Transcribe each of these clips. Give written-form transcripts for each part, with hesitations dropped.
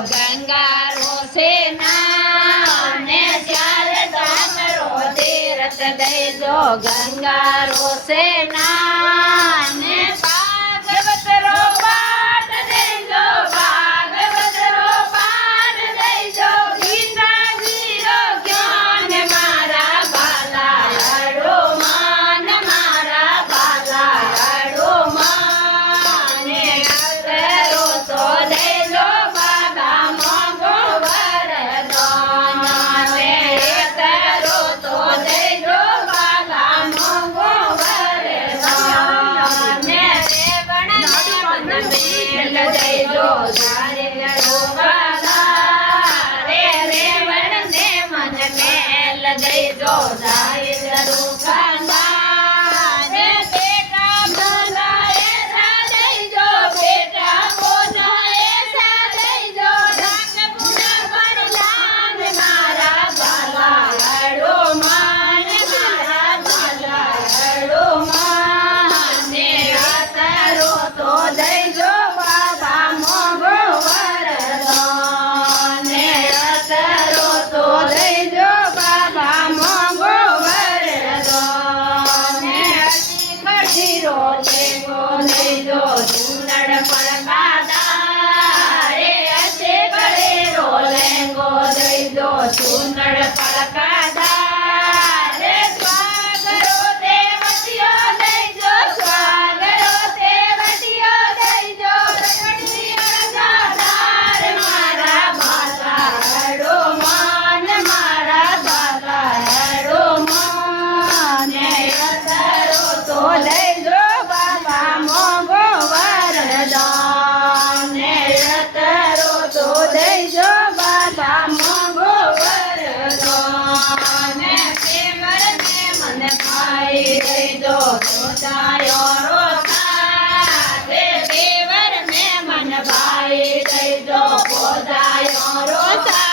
ગંગા રોસે નાને ચાર ધામ રો તીરથ દેજો ગંગા રોસે નાને ભાગવત રો પાઠ દેજો ભાગવત રો પાઠ દેજો ગીતાજી રો જ્ઞાન મારા બાલા હડો માન મારા બાલા હડો માને કરો તો દેજો બાબા મોગો વરદાન ને કરો તો દેજો બાબા મોગો વરદાન ને રેવણ મન મેલ દેજો ધારે રો બાબા રે રેવણ ને મન મેલ દેજો ધારે રો બાબા રે બેટા બોલાએ સા દેજો બેટા બોલાએ સા દેજો રંગ પુના વરદાન મારા બાલા હડો માન મારા બાલા હડો માને આતરો તો દેજો બાબા મોગો વરદાન ને આતરો તો દેજો બાબા મોગો વરદાન ને અતિ કઠીરો દેવો દેજો ચૂનડ પડકાદા રે અતે કળેરો લેંગો દેજો ચૂનડ પડકાદા રે સ્વાગરો દેવતીઓ દેજો સ્વાગરો દેવતીઓ દેજો રગડિયા દાદાર મારા બાલા હડો માન મારા બાલા હડો માને અતરો તો દેજો બાબા મોગો વરદાન ને અતરો તો દેજો બાબા મોગો વરદાન ને પ્રેમર ને મન ભાઈ દેજો જોતાયો રોતા રે દેવર ને મન ભાઈ દેજો પોદાયો રોતા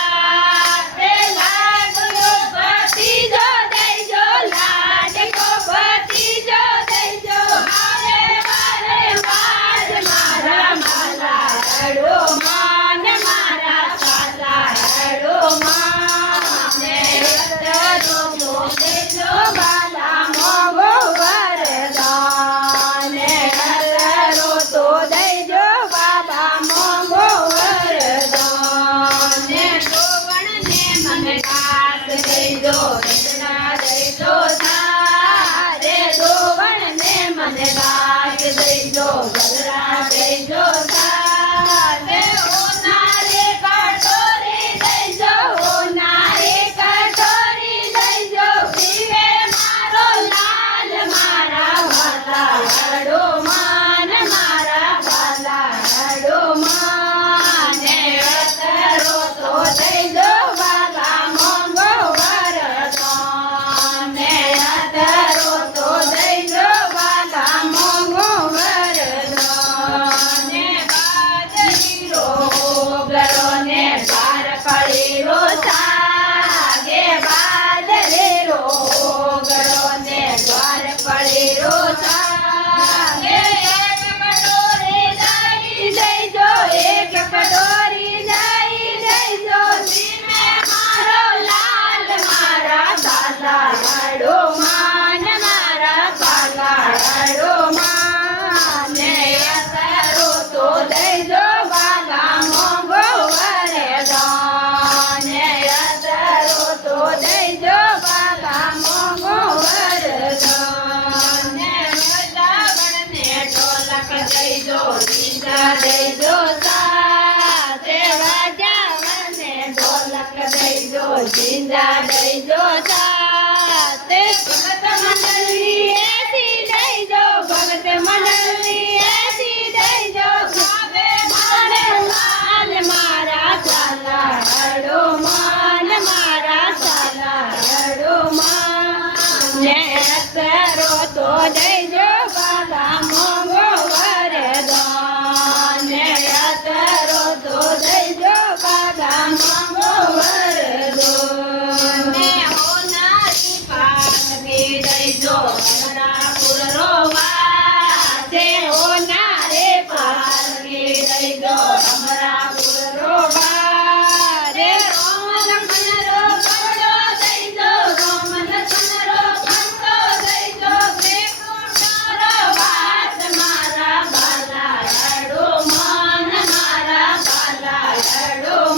રે લાગલો ભતીજો દેજો લાડકો ભતીજો દેજો આવે વારે વાર મારા બાલા હડો માન મારા બાલા હડો માને અતરો તો દેજો બાલા મોગો વરદાન ને અતરો તો દેજો બાબા મોગો વરદાન ને ગોવણ ને મને ઘાસ દેજો વેદના દેજો સારે ગોવણ ને મને ઘાસ દેજો ગલરા દેજો સારે ઓ નારે કટોરી દેજો ઓ નારે કટોરી દેજો પીવે મારો લાલ મારા બાલા હડો માન મારા બાલા હડો માને અતરો તો દેજો બાબા મોગો વરદાન ને અતરો તો દેજો બાબા મોગો વરદાન ને બાદરી રોગરો ને બાર કળીરો સાગે બાદરે રોગરો ને દ્વાર કળીરો સાગે એક કટોરી જાઈ દેજો એક કટોરી જાઈ દેજો ધીમે મારો લાલ મારા બાલા હડો માન મારા બાલા હડો માને અતરો તો દેજો બાબા મોગો વરદાન ને અતરો તો દેજો બાબા મોગો વરદાન ને વૃંદાવન ને ઢોલક દેજો જીંજા દેજો સાથે વૃંદાવન ને ઢોલક દેજો જીંજા દેજો સાથે ભગત મંડળી એસી દેજો ભગત મંડળી એસી દેજો ગાવે મારે લાલ મારા સાલા હડો માન મારા સાલા હડો માન ને અતરો તો દેજો બાબા મોગો વરદાન ને અતરો તો દેજો બાબા મોગો વરદાન ને હોનારી પાનવી દેજો અમરાપુર રો વાસે હોનારે પાનવી દેજો અમરાપુર રો વાસે લાડુ